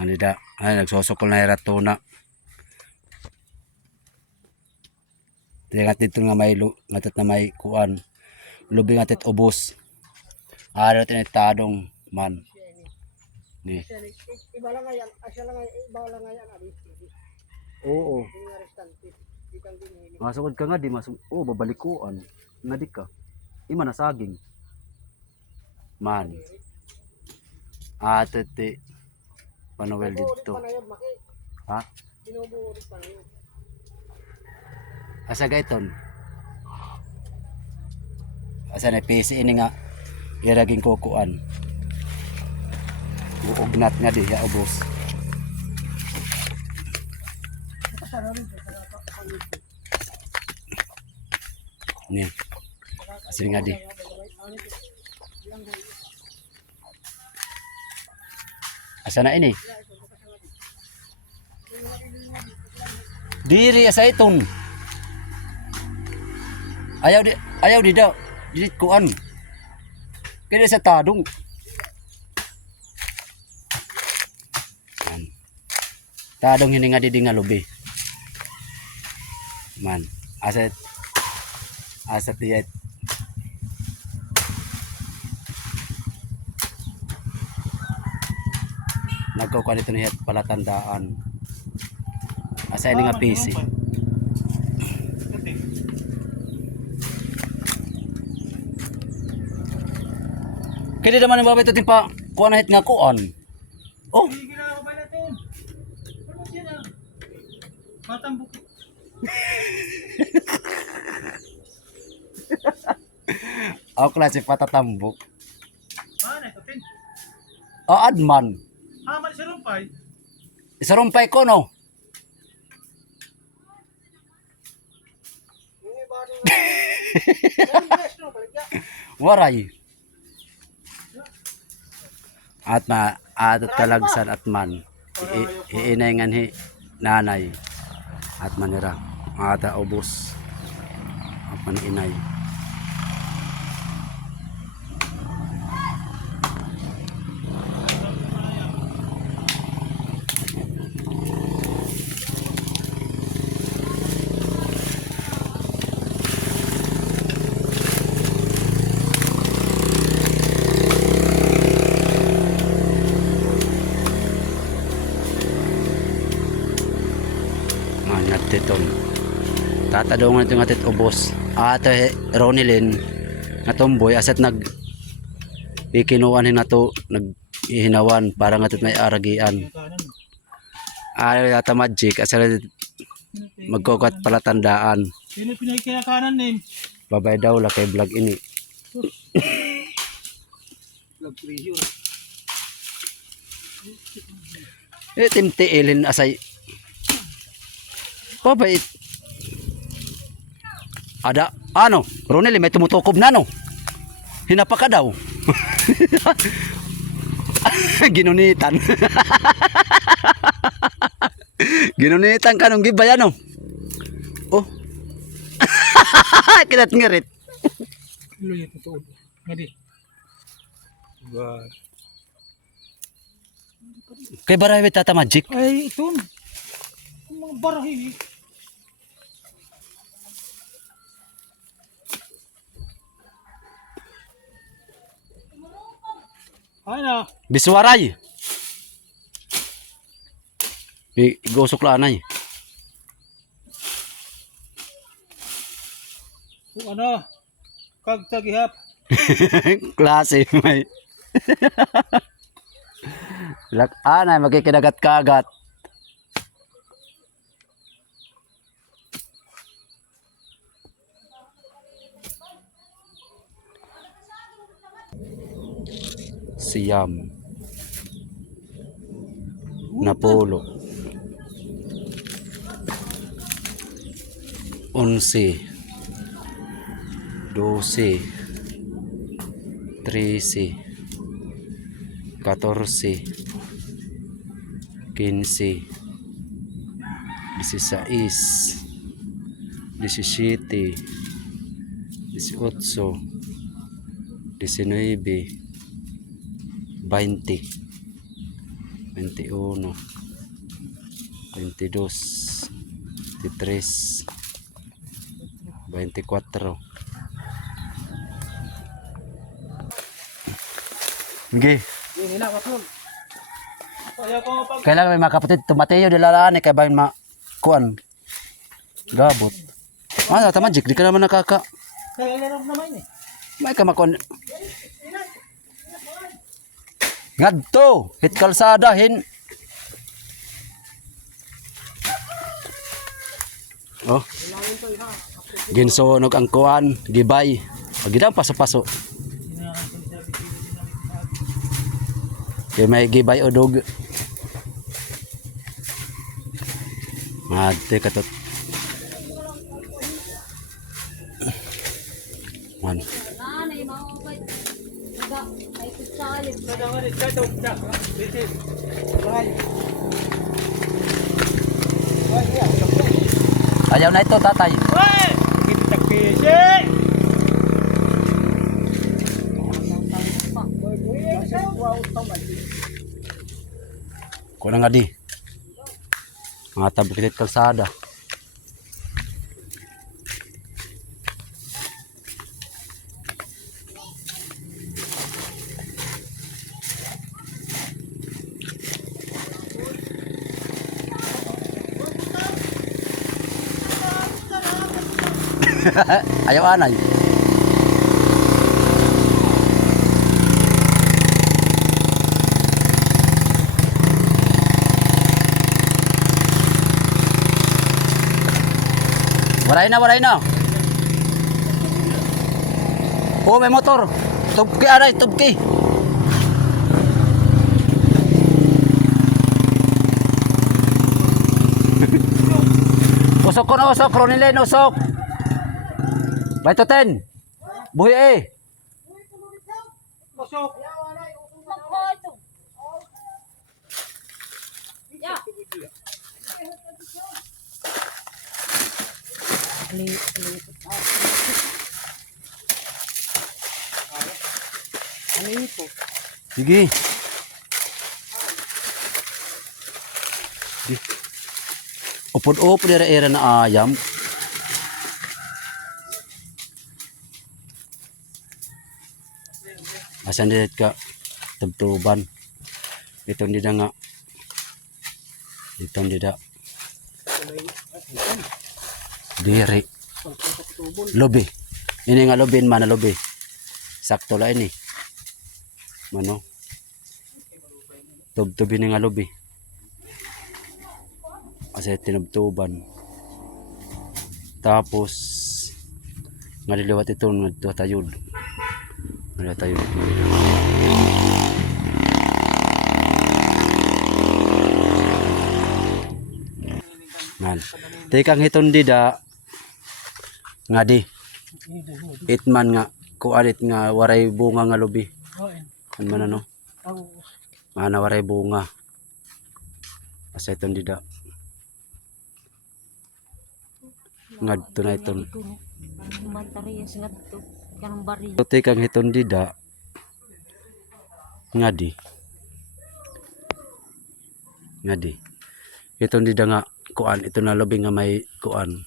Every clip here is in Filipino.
Anida, ay nagsosokol na yung ratuna. Tingat dito nga may ngatot na may kuan. Lubi ngatot ubos. Araw tinitadong man. Ni. Iba lang nga yan. Asya lang nga, iba lang nga yan. Oo. Yung arestante. Ikang dinili. Masukod ka nga di masuk. Oh, babalikuan. Nga di ka. Ima na saging. Man. Tete. Panuwel dito. Ha? Binuburit pa na yun. Asa gayton? Asa na PC ini nga iraging kukuan. Uugnat nga di ya ubos. Ni. Kasi nga di. Asa na ini? Diri asa iton. Ayaw di daw. Di kuan. Kaya sa tadong. Tadong hini nga di nga lubi. Man, asat diet. Nagkukuha dito niya palatandaan. Asa ini nga PC. Kaya naman ang babay ito timpa kuha na hit nga kuan. Oh. Batang bukit. Ako klase patatambok. Ano ito, Tin? Adman. Haman si Rumpay. Isarumpay ko no. Waray. At talagsan at man. Iinengan hi nanay. At manira. Ata ubos. At man inay. Titon tatadong natin atit ubos ato Ronilyn nga tomboy asat nag ikinuan nato nag ihinawan para nga may aragian ata magic asal magkukat palatandaan. Sino pinagkinakanan name? Babay daw la kay vlog ini. Vlog pressure. Timtiilin asay babay. Ada ano, Ronel may tumutukob na no. Hinapa ka daw. Ginunitan. Ginunitan ka nung gibaya no. Oh. Kilat ngirit. Ilo yung totoo. Ngadi. Kay baray tata magic. Ay, ito. Mga barahin. Ay na. Biswaray. Igosok lanay. Kung ano, kagtagihap. Klase may. Anay magkikinagat kagat. Siyam. Napolo. 11. 12. 13. 14. 15. 16. 17. 18. 19. 20. 21, 22, 23, 24. Sige. Ini na matul. Kaya ko pag Kailangan may mga kapatid tumateyo dilalaan kay bayan kuan. Gabot. Tama jik di ka naman nakaka. kaya lang naman eh. May ka makon. Ngadto, hit kalsada hin. Oh. Ginsunog ang kuan, gibay. Pagidang paso-paso. Kaya may gibay o dog. Mate katot. Man. Nanay, maubay. Naga, ay kutsali. Kadang ni kato dak. Dito. Bahay. Ayaw na ito, tatay. Hoy! Kita kisi. Kuha na nga di. Mga tabukit kalsada. Ayaw anay. Waray na. Oh, may motor. Tubki anay, tubki. Usok ko na usok, Ronilin, usok. Baito 10. Buhi eh. Masok. Magkoto. Ya. Ano ito? Sige. Upod-upod era na ayam. Asan dit ka tubtuban. Itong dida nga. Itong dida. Diri. Lobi. Ini nga lobi mana lobi. Sakto la ini. Mano? Tubtubi ni nga lobi. Kasi tinubtuban. Tapos ngaliliwat ito nga tayod. Wala tayo. Man. Tekang hiton dida nga di. Itman nga kualit nga waray bunga nga lubi. Kan man ano? Mana waray bunga. Asa iton dida. Ngadto na iton. Mantariyas nga ito. Kanang bari. Tekang hiton dida ngadi iton dida nga kuan ito na lobing nga may kuan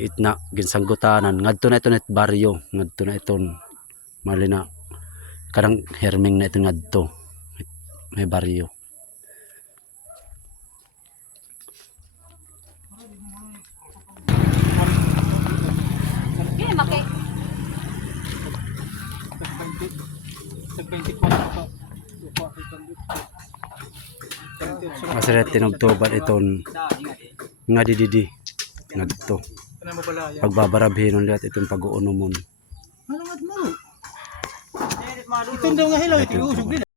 itna ginsanggutanan ngadto na iton it baryo ngadto na iton malina kadang herming na iton ngadto may baryo. Okay, maki. Masaya tinugtuban iton nga dididi ngadto pagbabarabhin ulit itong pag-uunomon. Itong daw nga hilaw ito usog nila.